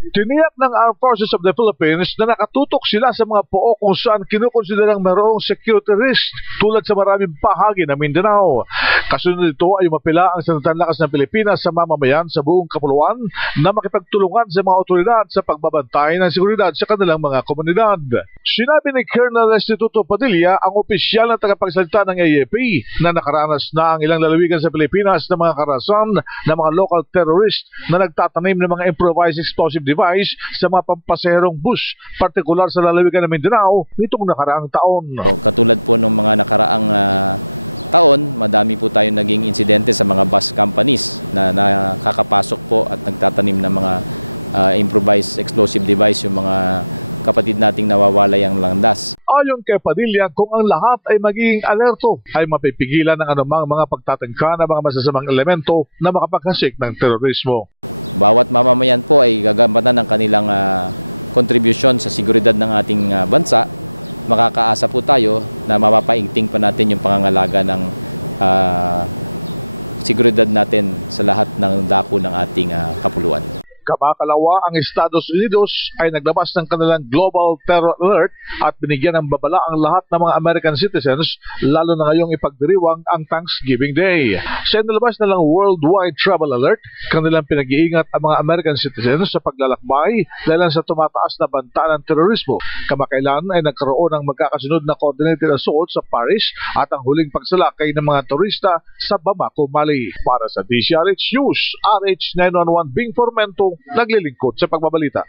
Tiniyak ng Armed Forces of the Philippines na nakatutok sila sa mga pook kung saan kinukonsiderang mayroong security risk tulad sa maraming bahagi ng Mindanao. Kasunod nito ay mapila ang Sandatang Lakas ng Pilipinas sa mamamayan sa buong kapuluan na makipagtulungan sa mga otoridad sa pagbabantay ng seguridad sa kanilang mga komunidad. Sinabi ni Colonel Restituto Padilla, ang opisyal na tagapagsalita ng AFP, na nakaranas na ang ilang lalawigan sa Pilipinas ng mga karahasan ng mga local terrorist na nagtatanim ng mga improvised explosive device sa mga pampasaherong bus, partikular sa lalawigan ng Mindanao nitong nakaraang taon. Ayon kay Padilla, kung ang lahat ay magiging alerto, ay mapipigilan ng anumang mga pagtatangka ng mga masasamang elemento na makapaghasik ng terorismo. Kamakalawa, ang Estados Unidos ay naglabas ng kanilang Global Terror Alert at binigyan ng babala ang lahat ng mga American citizens, lalo na ngayong ipagdiriwang ang Thanksgiving Day. Sa nilabas na lang Worldwide Travel Alert, kanilang pinag-iingat ang mga American citizens sa paglalakbay dahil sa tumataas na banta ng terorismo. Kamakailan ay nagkaroon ng magkakasunod na coordinated assault sa Paris at ang huling pagsalakay ng mga turista sa Bamako, Mali. Para sa DCRH News, RH 911 Bing Formento, naglilingkod sa pagbabalita.